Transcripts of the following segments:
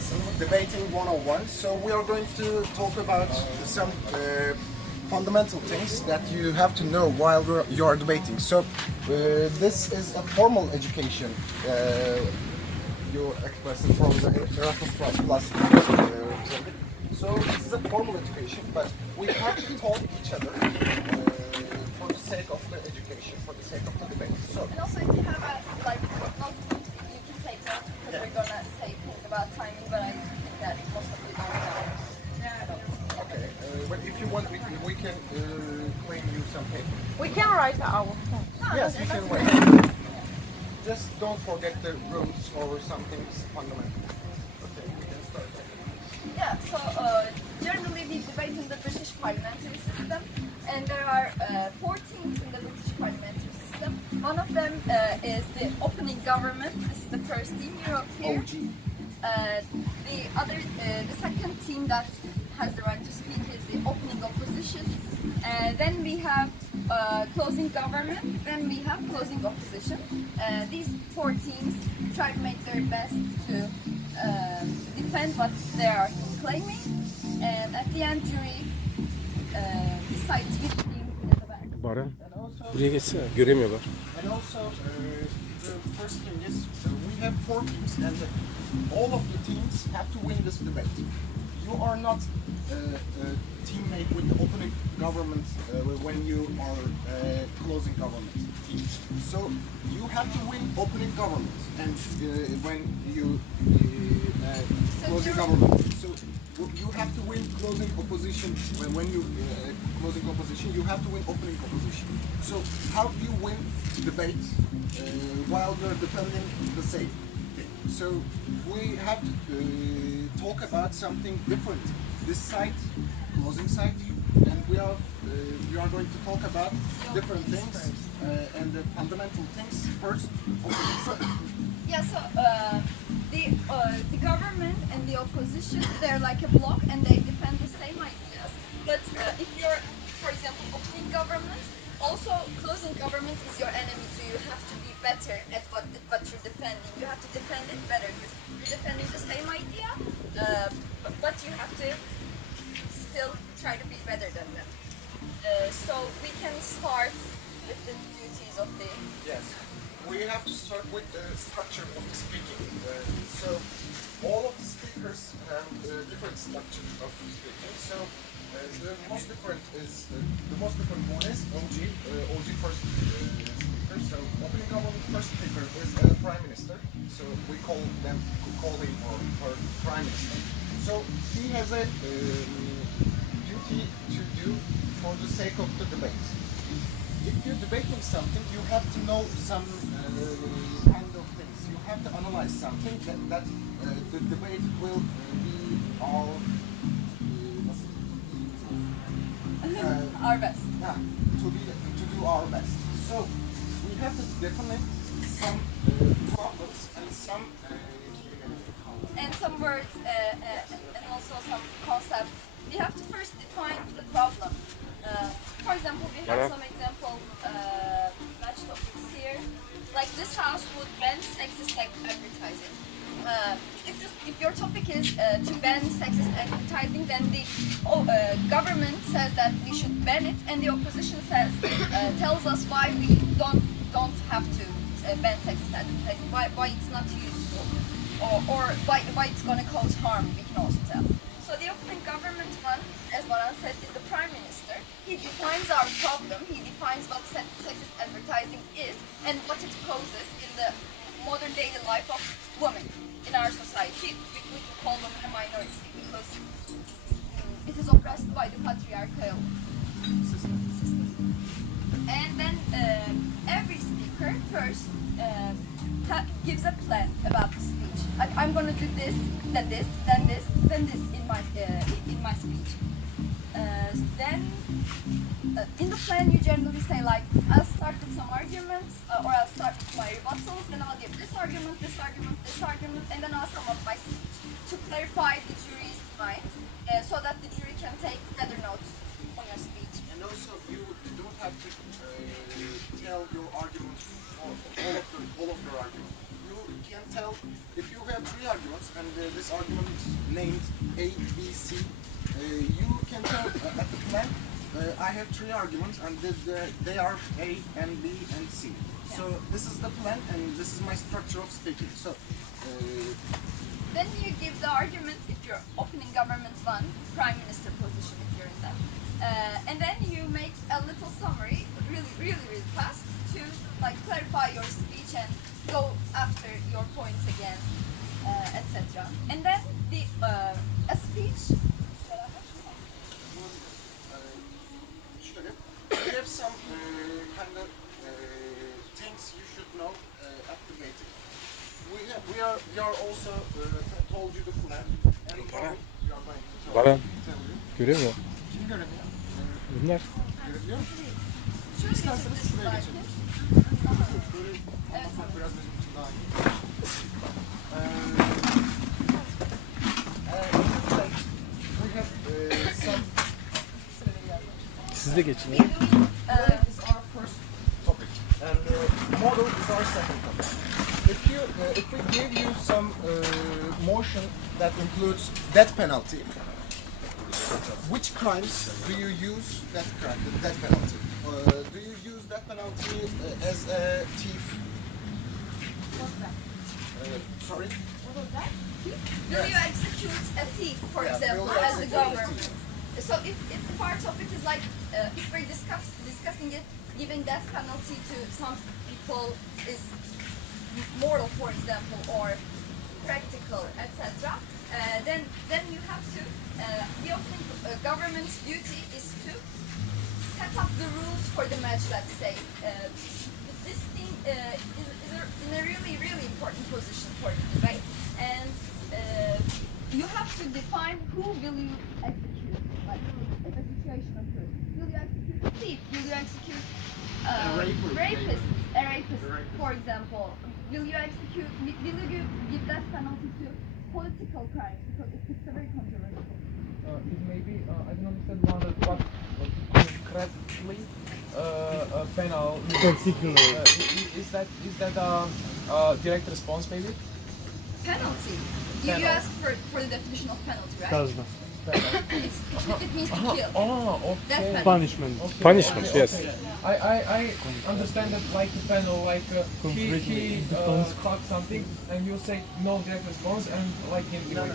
lesson, Debating 101. So we are going to talk about some fundamental things that you have to know while you are debating. So this is a formal education. You express it from the Erasmus Plus. So this is a formal education, but we have to talk each other for the sake of the education, for the sake of the debate. So. And also, if you have a notebook, you can take notes because we're gonna say things about timing, but I think that most of you don't know. Okay, but if you want, we can claim you some paper. We can write our phone. Yes, you can wait. Just don't forget the rules or something fundamental. Okay, we can start. Yeah, so generally we debate in the British parliamentary system, and there are 4 teams in the British parliamentary system. One of them is the opening government. This is the first team you up here. OG. The second team that has the right to speak is the opening opposition. Then we have closing government. Then we have closing opposition. These 4 teams try to make their best to defend what they are claiming, and at the end, jury decides which team is the better. Baran, And also, buraya geçsene. Göremiyorlar. and also the first thing is we have 4 teams, and all of the teams have to win this debate. You are not teammate with the opening government when you are closing government team. So you have to win opening government, and when you closing government. So you have to win closing opposition. When you closing opposition, you have to win opening opposition. So how do you win debate while you're defending the same? So we have to talk about something different. This side, closing side, and we are going to talk about different things and the fundamental things first. Yeah, so the government and the opposition, they're like a bloc and they defend the same ideas. But if you're, for example, opening government, also closing government is your enemy, so you have to be better at what you're defending. You have to defend it better. You're defending the same idea, but you have to still try to be better than them. So we can start with the duties of the... Yes, we have to start with the structure of the speaking. So all of the speakers have different structure of speaking. So the most different one is OG. OG first speaker. So opening government first speaker is Prime Minister. So we call him or her Prime Minister. So he has a duty to do for the sake of the debate. If you're debating something, you have to know some kind of things. You have to analyze something that the debate will be all our best. yeah, to do our best. So we have to define some problems and some words and also some concepts. We have to first define the problem. For example, we have some example match topics here. Like this house would ban sexist advertising. If your topic is to ban sexist advertising, then the government says that we should ban it, and the opposition tells us why we don't have to ban sexist advertising, why it's not useful, or why it's going to cause harm. We can also tell. So the opening government one, as Baran said, is the Prime Minister. He defines our problem. He defines what sexist advertising is and what it poses in the modern daily life of women in our society. We can call them a minority because it is oppressed by the patriarchal system. And then every speaker first gives a plan about the speech. I'm going to do this, then this, then this, then this in my speech. Then in the plan you generally say like, I'll start with some arguments, or I'll start with my rebuttals, then I'll give this argument, this argument, this argument, and then I'll sum up my speech to clarify the jury's mind, so that the jury can take better notes on your speech. And also, you don't have to tell your arguments, all of your arguments. You can tell if you have three arguments and this argument is named A, B, C. You can tell at the plan. I have three arguments and they are A and B and C. So this is the plan and this is my structure of speaking. So Then you give the argument if you're opening government one, prime minister position if you're in that. And then you make a little summary, really fast to like clarify your speech and go after your points again, etc. And then the a speech. we have some kind of things you should know at the meeting. We are also told you the plan and we are going to Baran. tell you. Göremiyor. Kim göremiyor? Bunlar. Görebiliyor musun? Şöyle İsterseniz geçebilirsin şuraya belki. geçelim. Böyle anlatmak biraz bizim için daha iyi. We have some. Siz de geçin. Plan is our first topic, and model is our second topic. If we give you some motion that includes death penalty, which crimes do you use that penalty? Do you use that penalty as a thief? Sorry. Will you execute a thief, for Yeah, example, will you as the execute a government? So if our topic is like, if we're discussing it, giving death penalty to some people is moral, for example, or practical, etc., then you have to, the opening government's duty is to set up the rules for the match, let's say. This thing is in a really important position for the debate, and you have to define who will you execute, like if a situation occurs. Will you execute a thief? Will you execute a rapist, for example? Will you give death penalty to political crimes, because it's a very controversial. It may be, I don't understand what concretely penal means. Particularly. Is that a direct response maybe? Penalty. You ask for the definition of penalty, right? Kazma. It means to kill. Oh, Death okay. penalty. Punishment. Okay. Punishment, Okay, yes. okay. I understand that like the panel, like he caught something and you say no direct response and like in No.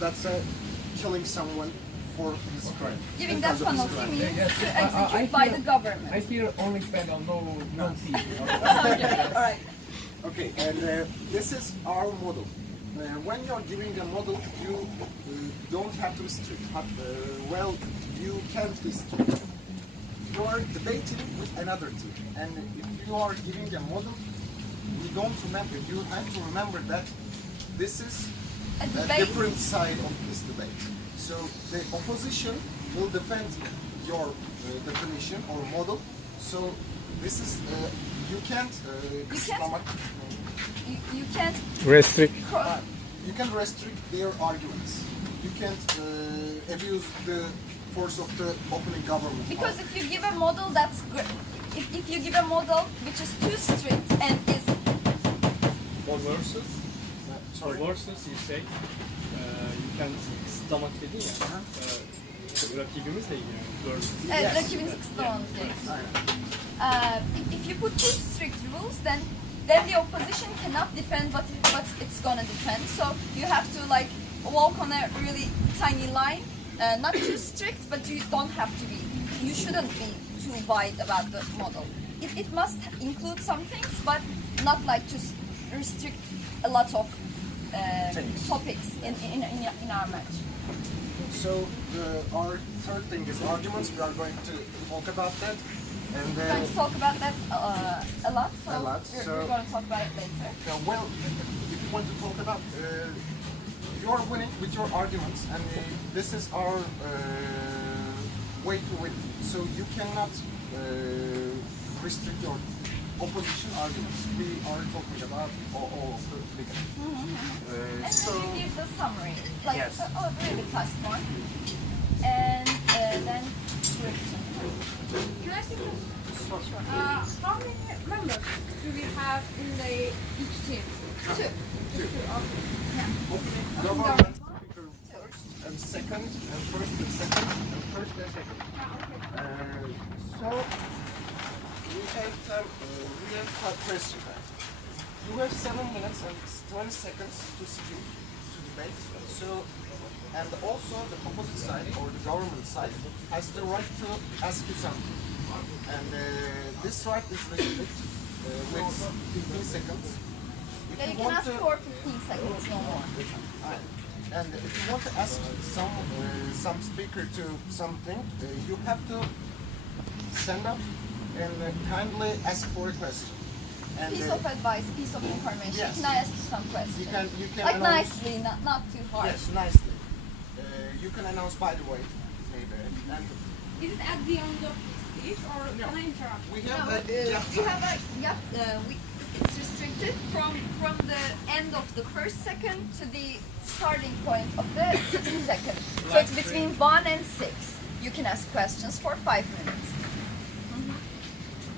That's killing someone for this crime. Giving Because death of this penalty crime. means Yes, to I execute by hear- the government. I hear only panel, no thief. Alright. Okay, and this is our model. When you're giving a model, you don't have to restrict. Well, you can't restrict. You are debating with another team, and if you are giving a model, you don't remember. You have to remember that this is A a debate. different side of this debate. So the opposition will defend your definition or model. So this is you can't stomach. You can't Restrict. You can restrict their arguments. You can't abuse the force of the opening government. because if you give a model that's good, if you give a model which is too strict and is For versus, Sorry. versus you say, you can stomach dedin ya. Rakibimizle ilgili. Versus. evet, rakibinizi kısıtlamanız gerekiyor. If you put too strict rules, then the opposition cannot defend what it's gonna defend. So you have to like walk on a really tiny line, not too strict, but you don't have to be. You shouldn't be too wide about the model. It must include some things, but not like to restrict a lot of topics in our match. So our third thing is arguments. We are going to talk about that. And We're going to talk about that a lot, so, A lot, we're so- going to talk about it later. well, if you want to talk about, you are winning with your arguments, and this is our way to win. So you cannot restrict your opposition arguments. We are talking about all of the figures. And So then you give the summary, like Yes. a really fast one. And then Can I ask you a question? How many members do we have in each team? Two. Just two. Okay. Government speaker first and second, and first and second, and first and second. So we have time. We have question time. You have 7 minutes and 20 seconds to speak, to debate. So, and also the opposite side or the government side has the right to ask you something. And this right is limited with 15 seconds. If Yeah, you can ask for 15 seconds, no more. And if you want to ask some speaker to something, you have to stand up and kindly ask for a question. And Piece of advice, piece of information. Yes. Can I ask you some questions? you can Like announce, nicely, not too hard. yes, nicely. You can announce, by the way, maybe. And Is it at the end of the speech or can I interrupt? we No, have you have a it's restricted from the end of the first second to the starting point of the 6th second. So it's between 1 and 6. You can ask questions for 5 minutes.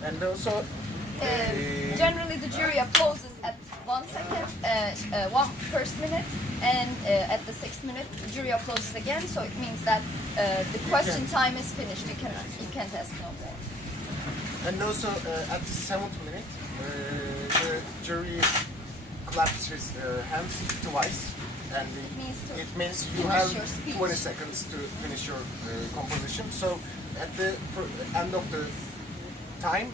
and also Generally, the jury applauses at 1 second, first minute, and at the 6th minute, the jury applauses again. So it means that the question time is finished. You can't ask no more. and also at the 7th minute, the jury claps his hands twice, and it means you finish have your speech. 20 seconds to finish your composition. So at the end of the time,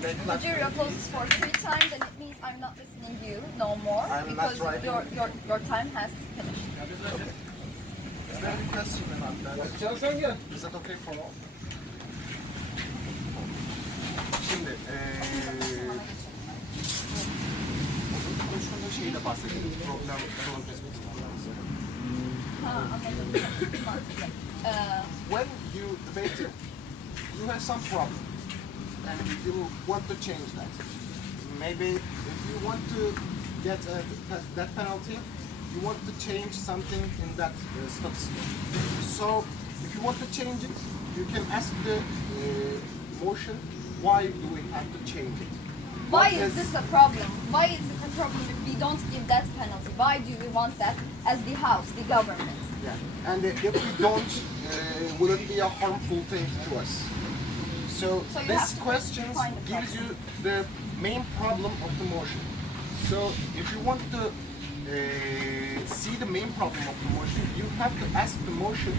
they The clap. jury applauses for 3 times, and it means I'm not listening to you no more I'm not because writing. your time has finished. Is there any question about that? Is that okay for all? Şimdi konuşmanın şeyle bahsedelim. Problem when you debate, you have some problem, and you want to change that. Maybe if you want to get that penalty, you want to change something in that statistic. So if you want to change it, you can ask the motion, why do we have to change it? Why What is this a problem? Why is it a problem if we don't give that penalty? Why do we want that as the house, the government? Yeah, and if we don't, will it be a harmful thing to us? So So you have this to question find the gives you the main problem of the motion. So if you want to see the main problem of the motion, you have to ask the motion,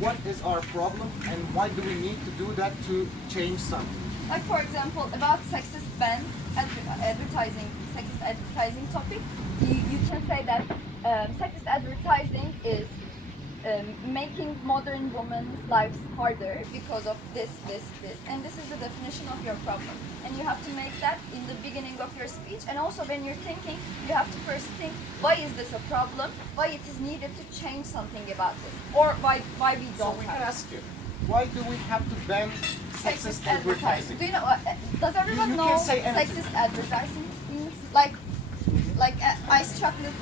what is our problem and why do we need to do that to change something? Like for example, about sexist ban, sexist advertising topic, you can say that sexist advertising is making modern women's lives harder because of this, and this is the definition of your problem. And you have to make that in the beginning of your speech, and also when you're thinking, you have to first think, why is this a problem? Why it is needed to change something about this, or why we So don't we have can it. ask you, why do we have to ban sexist advertising? Do you know? Does everyone You know can say anything. sexist advertising means? Like ice chocolate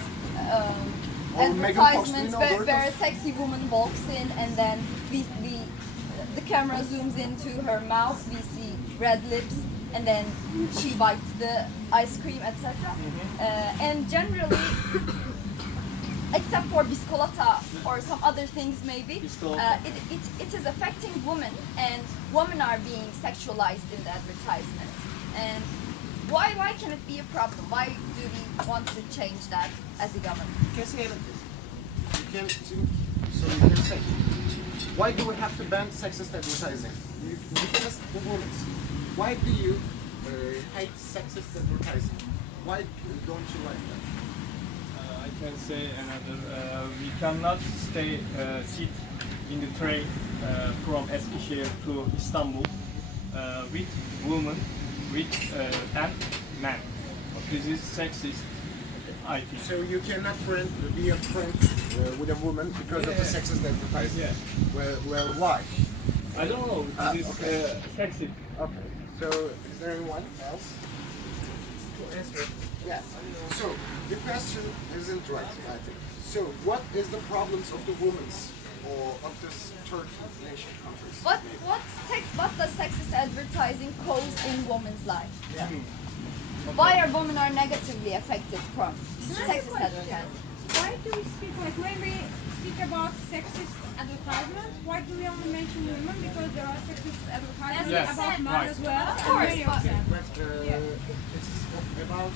Or Megan Fox, do you advertisements know where, Doritos? where a sexy woman walks in and then the camera zooms into her mouth. We see red lips and then she bites the ice cream, etc. And generally. Except for biscolata or some other things maybe, it is affecting women, and women are being sexualized in the advertisements. And why can it be a problem? Why do we want to change that as the government? You can say anything. You can say, why do we have to ban sexist advertising? You can ask the women, why do you hate sexist advertising? Why don't you like that? I can say another. We cannot sit in the train from Eskişehir to Istanbul with women, and men. This is sexist, I think. So you cannot be a friend with a woman because of the sexist advertising? Yeah. Well, why? I don't know. This is sexist. Okay. So is there anyone else? Yeah. So the question isn't right, I think. So what is the problems of the women's or of this third nation countries. What does sexist advertising cause in women's life? Why are women are negatively affected from sexist advertising? Why do we speak like when we speak about sexist advertisements? Why do we only mention women? Because there are sexist advertisements Yes. about men Right. as well. Of course, Many of but- them. But it's about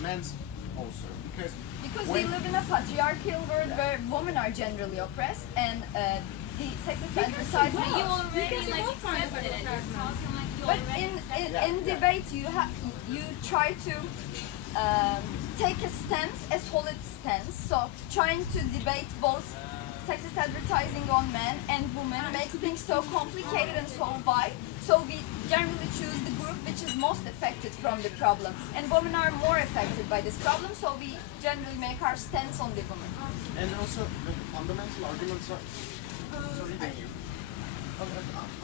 men's also because Because we live in a patriarchal world where women are generally oppressed, and the sexist advertisement. You already Because like both kinds of accepted it. You're advertisement. talking like you But already in debate, you try to take a stance, a solid stance. So trying to debate both sexist advertising on men and women makes things so complicated and so wide. So we generally choose the group which is most affected from the problem, and women are more affected by this problem. So we generally make our stance on the women. and also the fundamental arguments are. Sorry, then you.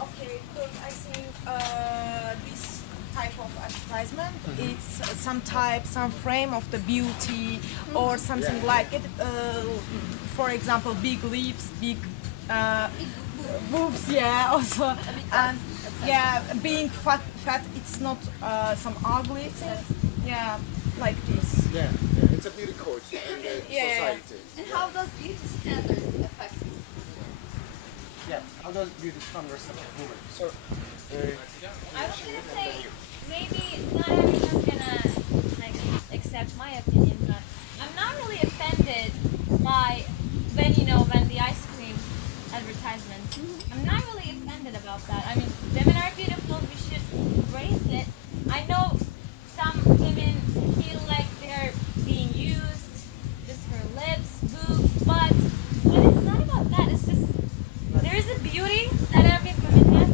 Okay, because I think this type of advertisement, it's some frame of the beauty or something like it. For example, big lips, big boobs, yeah, also, and yeah, being fat, it's not some ugly thing, yeah, like this. Yeah, it's a beauty code in the Yeah. society. And how does beauty standards affect? Yeah, how does beauty standards affect women? So, I was gonna say maybe not everyone's gonna like accept my opinion, but I'm not really offended by when the ice cream advertisement. I'm not really offended about that. I mean, women are beautiful. We should embrace it. I know some women feel like they're being used just for lips, boobs, but it's not about that. It's just there is a beauty that every woman has.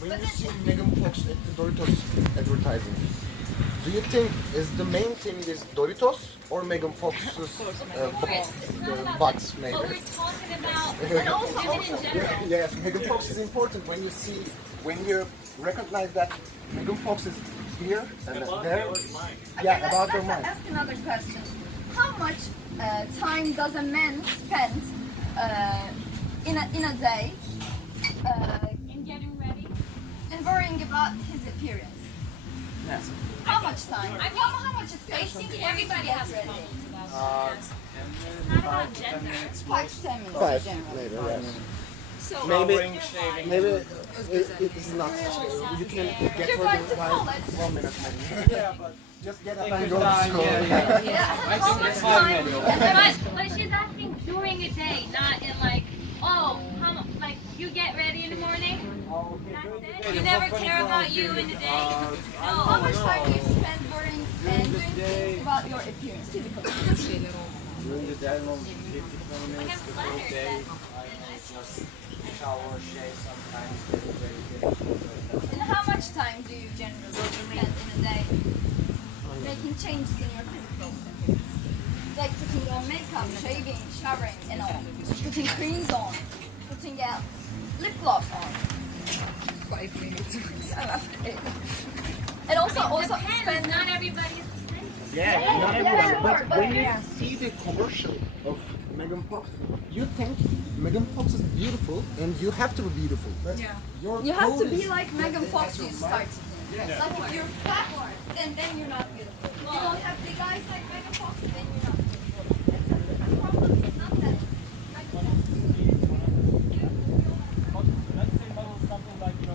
when you see Megan Fox at the Doritos advertising, do you think is the main thing is Doritos or Megan Fox's box maybe? But we're talking about women in general. Yes, Megan Fox is important when you recognize that Megan Fox is here and there. Yeah, about her Let's mind. ask another question. How much time does a man spend in a day In getting ready. and worrying about his appearance? Yes. How much time? I mean, how much it I takes think for you to everybody get has ready? problems about it. It's not about gender. 5 to 10 minutes Five, in general. maybe, yes. So Maybe it is not. You can get You're for going the to college. 1 minute maybe. Yeah, but Just get up take and your go to time. school. Yeah. how much time? But she's asking during a day, not in like, oh, like you get ready in the morning. That's it. You never care about you in the day. How No. much time do you spend worrying and doing things about your appearance, physical appearance? During the day, 50 I have flatters that. just shower, shave sometimes. And how much time do you generally spend in a day making changes in your physical appearance? Like putting on makeup, shaving, showering, and all. Putting creams on, putting lip gloss on. 5 minutes. And also Depends. spend. Not everybody's the same. Yeah, not yeah, everyone. sure, But but when you yeah. see the commercial of Megan Fox, you think Megan Fox is beautiful and you have to be beautiful. But your You have to code be is- like Megan Fox you That's started. Yeah. Like if you're fat, then you're not beautiful. If you don't have big eyes like Megan Fox, then you're not beautiful. The problem is not that Megan Fox is Let's say model something like, we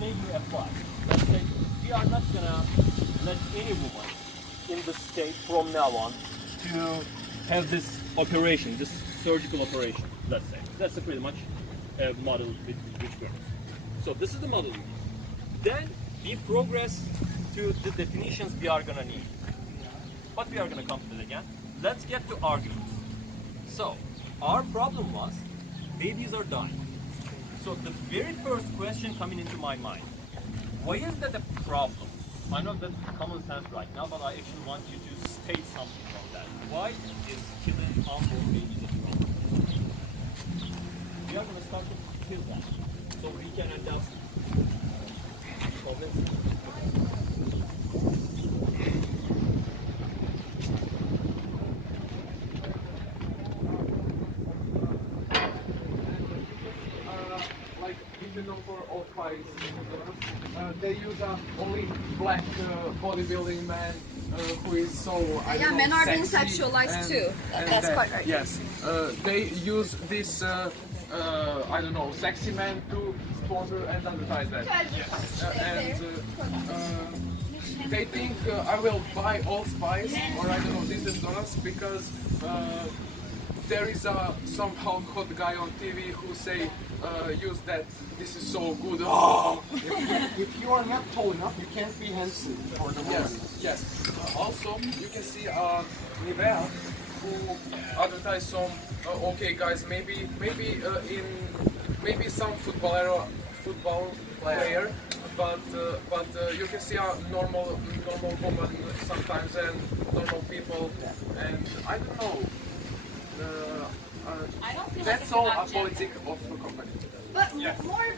make you apply. Let's say we are not gonna let any woman in the state from now on to have this operation, this surgical operation, let's say. That's pretty much a model with which girls. So this is the model. Then we progress to the definitions we are gonna need. But we are gonna come to that again. Let's get to arguments. So our problem was babies are dying. So the very first question coming into my mind, why is that a problem? I know that's common sense right now, but I actually want you to state something from that. Why is killing unborn babies a problem? We are going to start to kill them, so we can adjust problems. a only black bodybuilding man who is so I Yeah, don't know, men are being sexy sexualized and- too. and That's that- quite right. Yes, they use this I don't know sexy man to sponsor and advertise that. And they think I will buy Old Spice or I don't know this is donuts because there is a somehow hot guy on TV who say use that this is so good. Oh! If you are not tall enough, you can't be handsome for the woman. Yes. Also, you can see Nivea who advertise some. Okay, guys, maybe some football player, but you can see a normal woman sometimes and normal people, and I don't know. I don't feel like That's it's all about a gender. politic of the company. But more.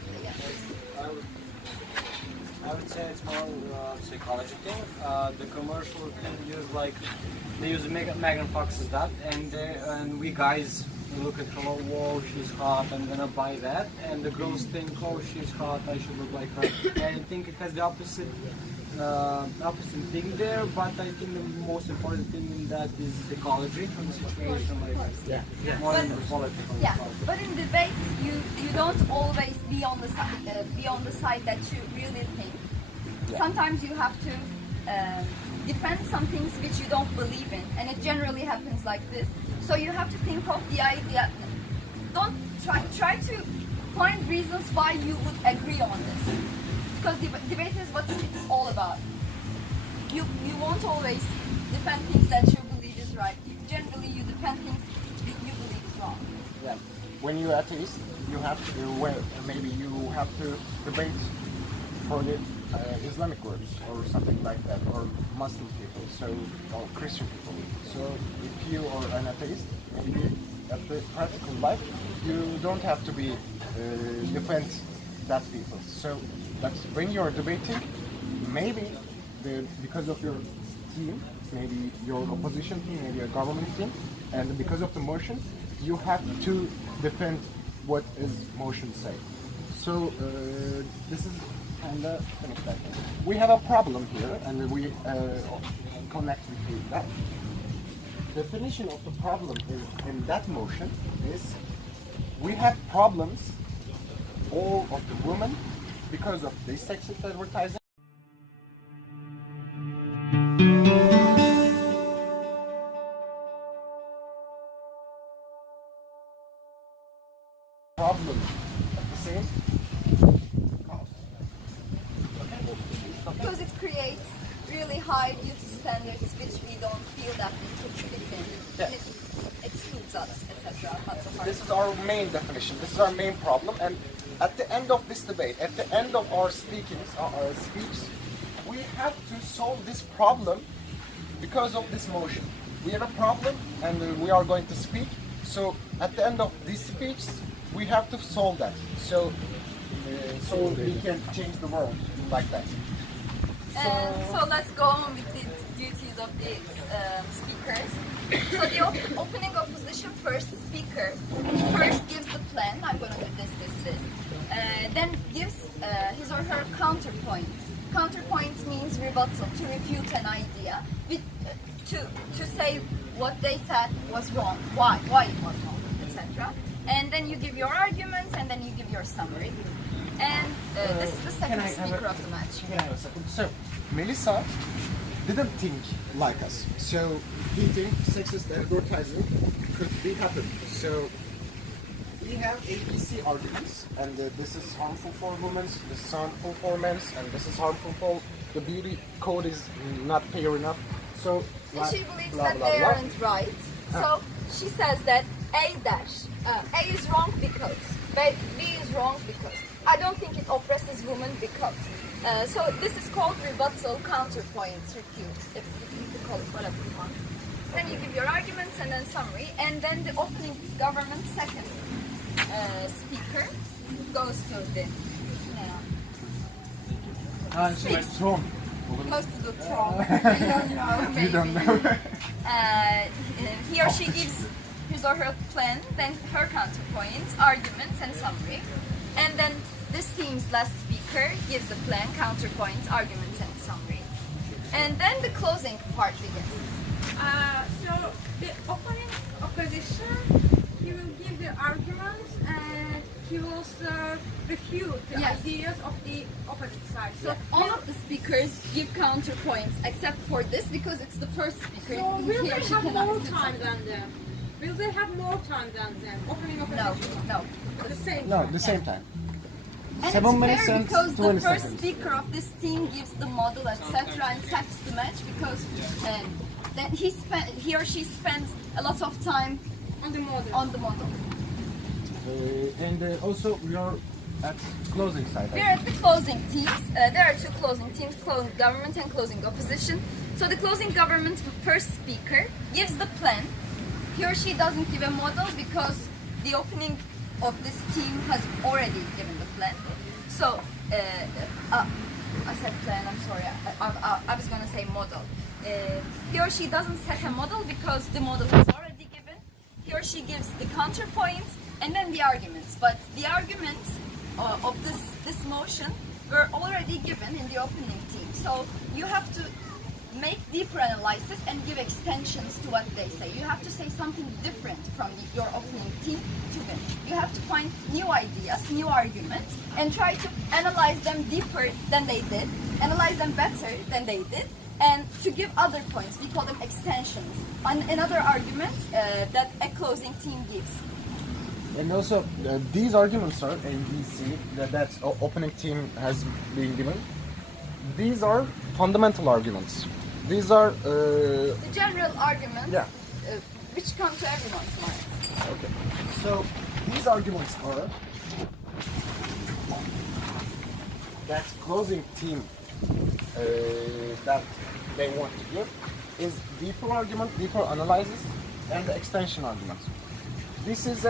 I would say it's more psychology thing. The commercial thing use like they use Megan Fox as that, and we guys look at her, whoa, she's hot, I'm gonna buy that, and the girls think, oh, she's hot, I should look like her. And I think it has the opposite thing there, but I think the most important thing in that is psychology of the situation, like more than the political. Yeah, but in debates, you don't always be on the side that you really think. Sometimes you have to defend some things which you don't believe in, and it generally happens like this. So you have to think of the idea. Don't try to find reasons why you would agree on this, because debate is what it's all about. You won't always defend things that you believe is right. Generally, you defend things that you believe is wrong. Yeah. When you're atheist, you have to, well, maybe you have to debate for the Islamic groups or something like that, or Muslim people, or Christian people. So if you are an atheist, maybe at the practical life, you don't have to be defend that people. So that's when you're debating, maybe because of your team, maybe your opposition team, maybe a government team, and because of the motion, you have to defend what is motion say. So this is kind of finished that. We have a problem here, and we connect with that. Definition of the problem is in that motion is we have problems all of the women because of this sexist advertising. Problem at the same cost. Because it creates really high beauty standards which we don't feel that we could fit in. Yeah. It excludes us, etc. This is our main definition. This is our main problem. And at the end of this debate, at the end of our speech, we have to solve this problem because of this motion. We have a problem, and we are going to speak. So at the end of this speech, we have to solve that. So we can change the world like that. So let's go on with the duties of the speakers. So the opening opposition speaker first gives the plan. I'm going to do this. Then gives his or her counterpoints. Counterpoints means rebuttal, to refute an idea, to say what they said was wrong, why it was wrong, etc. And then you give your arguments, and then you give your summary. And this is the second speaker of the match. So Melissa didn't think like us. So he thinks sexist advertising could be happen. So we have ABC arguments, and this is harmful for women, this is harmful for men, and this is harmful for the beauty code is not fair enough. So And she believes that they aren't right. So she says that A is wrong because, B is wrong because. I don't think it oppresses women because. So this is called rebuttal, counterpoints, refute, if you can call it whatever you want. Then you give your arguments and then summary, and then the opening government second speaker goes to the Throne. goes to the throne. We don't know. Maybe. He or she gives his or her plan, then her counterpoints, arguments, and summary. And then this team's last speaker gives the plan, counterpoints, arguments, and summary. And then the closing part begins. So the opening opposition, he will give the arguments and he will also refute the Yes. ideas of the opposite side. So All of the speakers give counterpoints except for this because it's the first speaker. So will He or they she have cannot more refute time something. than them? Will they have more time than them? Opening No, opposition. no. At the same No, time. the same time. And 7 it's minutes fair and because the 20 first seconds. speaker of this team gives the model, etc., and sets the match because then he or she spends a lot of time On the model. on the model. And also we are at closing side. We're at the closing teams. There are two closing teams, closing government and closing opposition. So the closing government first speaker gives the plan. He or she doesn't give a model because the opening of this team has already given the plan. So I said plan, I'm sorry, I was gonna say model. He or she doesn't set a model because the model is already given. He or she gives the counterpoints and then the arguments. But the arguments of this motion were already given in the opening team. So you have to make deeper analysis and give extensions to what they say. You have to say something different from your opening team to them. You have to find new ideas, new arguments, and try to analyze them deeper than they did, analyze them better than they did, and to give other points. We call them extensions. Another argument that a closing team gives. And also these arguments are A, B, C that opening team has been given. These are fundamental arguments. These are The general arguments Yeah. which come to everyone's mind. okay. So these arguments are that closing team that they want to give is deeper argument, deeper analysis, and the extension argument. This is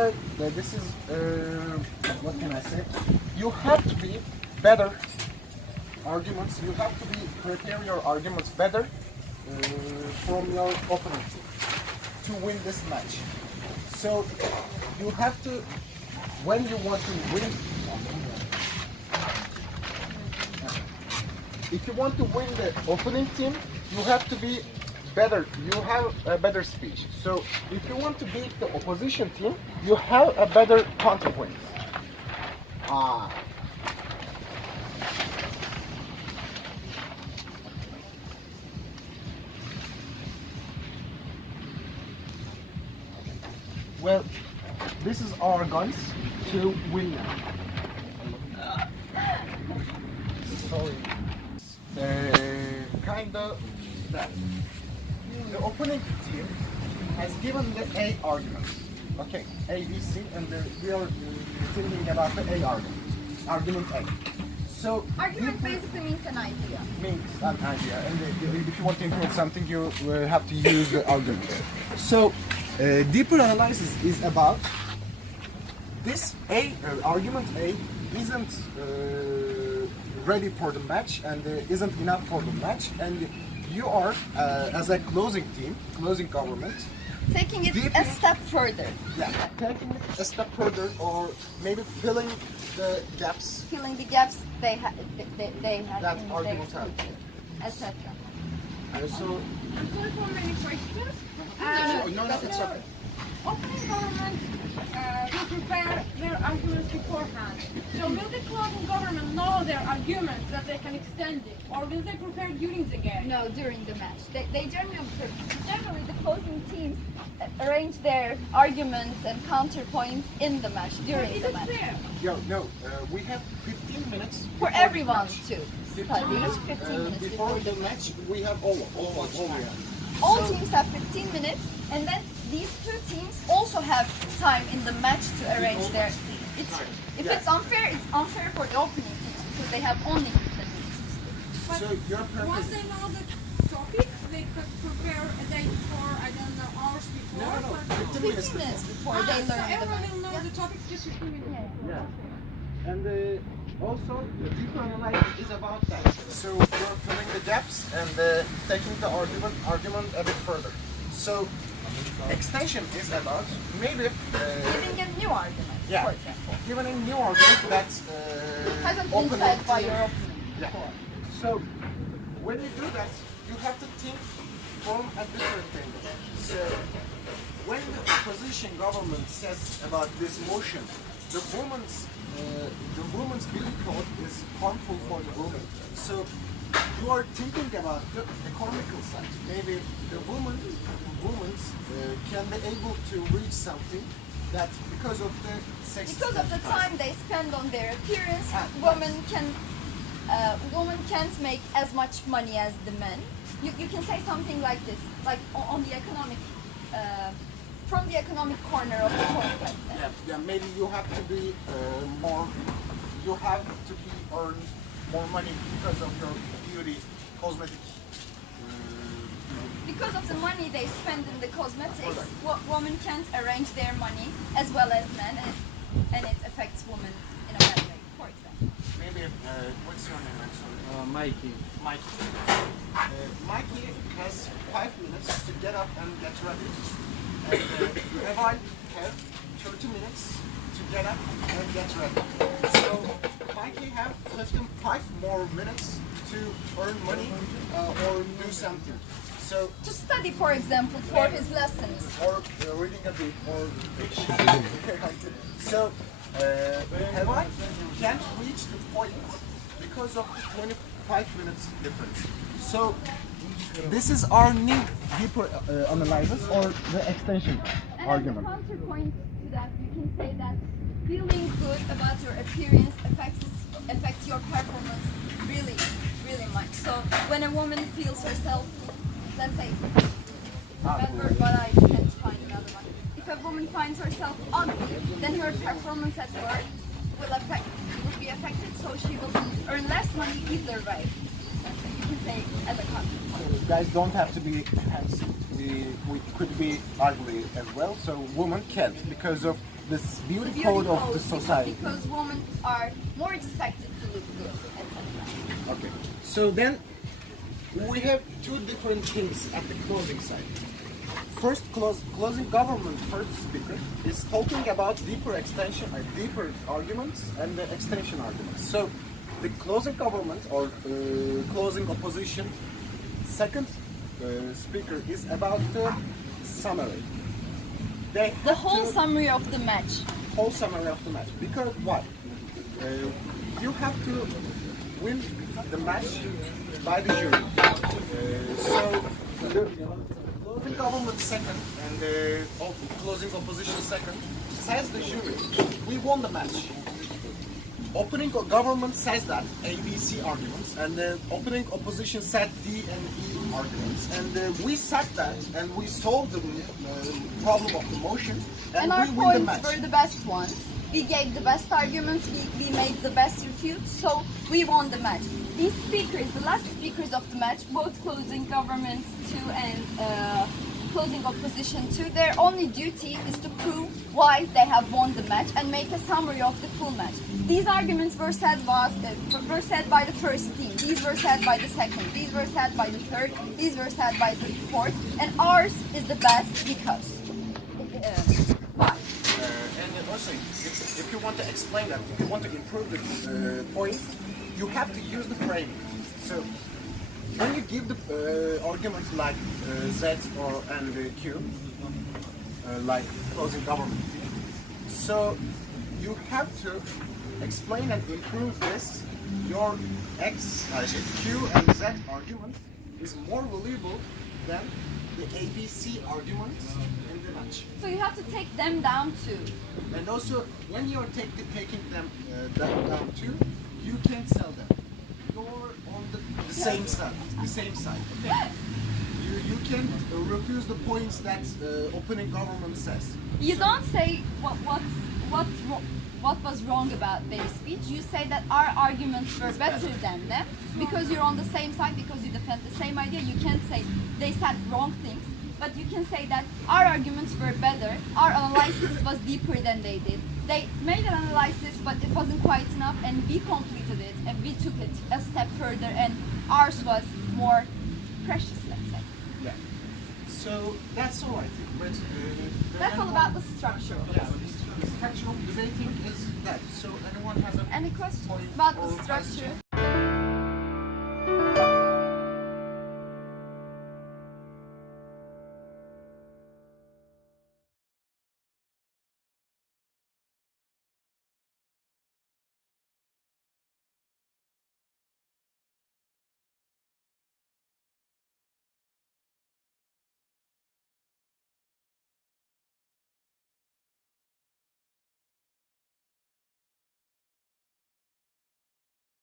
what can I say? You have to be better arguments. You have to be prepare your arguments better from your opponent to win this match. So you have to, when you want to win, if you want to win the opponent team, you have to be better. You have a better speech. So if you want to beat the opposition team, you have a better counterpoint. Well, this is our guns to win now. Sorry. Kinda that. The opponent team has given the A argument. Okay, A, B, C, and we are thinking about the A argument. Argument A. So Argument deeper basically means an idea. means an idea, and if you want to improve something, you will have to use the argument. So deeper analysis is about this A argument A isn't ready for the match and isn't enough for the match, and you are as a closing team, closing government, Taking it Deeper- a step further. yeah, taking it a step further or maybe filling the gaps. Filling the gaps they had That in argument their had. speeches, etc. And so I'm sorry for many questions. no, it's okay. Opening government will prepare their arguments beforehand. So will the closing government know their arguments that they can extend it? Or will they prepare during the game? No, during the match. They generally the closing teams arrange their arguments and counterpoints in the match, during Is the it match. fair? No, we have 15 minutes For before the everyone match. to 15 study, minutes 15 minutes before the match. We have all we have. All teams have 15 minutes, and then these two teams also have time in the match to arrange their. If it's unfair for the opening teams because they have only 15 minutes. So your Once purpose. they know the topics, they could prepare a day before, I don't know, hours before. No, but- 15 minutes 15 minutes before Ah, they so learn the everyone match. will know the topics just 15 minutes. Yeah. And also the deeper analysis is about that. So you're filling the gaps and taking the argument a bit further. So extension is about maybe Giving a new argument. Yeah. for example. Given a new argument that Hasn't been open said up by to- your opinion Yeah. before. So when you do that, you have to think from a different angle. So when the opposition government says about this motion, the woman's beauty code is harmful for the woman. So you are thinking about the economical side. Maybe the women can be able to reach something that because of the sex. Because of the time they spend on their appearance, Ah, women can't make as much money as the men. You can say something like this, like on the economic, from the economic corner of the coin, let's say. Yeah, maybe you have to be more. You have to be earn more money because of your beauty, cosmetic. Because of the money they spend in the cosmetics, women can't arrange their money as well as men, and it affects women in a bad way, for example. Maybe what's your name? I'm sorry. Mikey. Mikey. Mikey has 5 minutes to get up and get ready. And Levi have 30 minutes to get up and get ready. So Mikey have 5 more minutes to earn money or do something. So To study, for example, for his lessons. or reading a book or so Levi can't reach the point because of the 25 minutes difference. So this is our new deeper analysis or the extension And argument. as a counterpoint to that, you can say that feeling good about your appearance affects your performance really, really much. So when a woman feels herself, let's say, remember, but I can't find another one. If a woman finds herself ugly, then her performance at work will be affected. So she will earn less money either way. You can say as a counterpoint. Guys don't have to be handsome. We could be ugly as well. So women can't because of this beauty Beauty code of code, the society. Because women are more expected to look good, etc. Okay. So then we have two different things at the closing side. First, closing government first speaker is talking about deeper extension, deeper arguments and the extension arguments. So the closing government or closing opposition second speaker is about the summary. They The have whole to- summary of the match. whole summary of the match. Because why? You have to win the match by the jury. So the closing government second and the closing opposition second says the jury, we won the match. Opening government says that ABC arguments, and the opening opposition said D and E arguments, and we said that, and we solved the problem of the motion, and And our we win the points match. were the best ones. We gave the best arguments, we made the best refutes, so we won the match. These speakers, the last speakers of the match, both closing government 2 and closing opposition 2, their only duty is to prove why they have won the match and make a summary of the full match. These arguments were said by the first team, these were said by the second, these were said by the third, these were said by the fourth, and ours is the best because. Why? And also, if you want to explain that, if you want to improve the point, you have to use the framing. So when you give the arguments like Z or and Q, like closing government, so you have to explain and improve this. Your Q and Z argument is more valuable than the ABC arguments in the match. So you have to take them down too. And also, when you're taking them down too, you can't sell them. You're on the same side. The same side. Okay? You can't refuse the points that opening government says. You don't say what was wrong about their speech. You say that our arguments were better than them because you're on the same side, because you defend the same idea. You can't say they said wrong things, but you can say that our arguments were better, our analysis was deeper than they did. They made an analysis, but it wasn't quite enough, and we completed it, and we took it a step further, and ours was more precious, let's say. Yeah. So that's all I think. But That's all about the structure. yeah, the structure of debating is that. So anyone has a Any questions point about or the structure?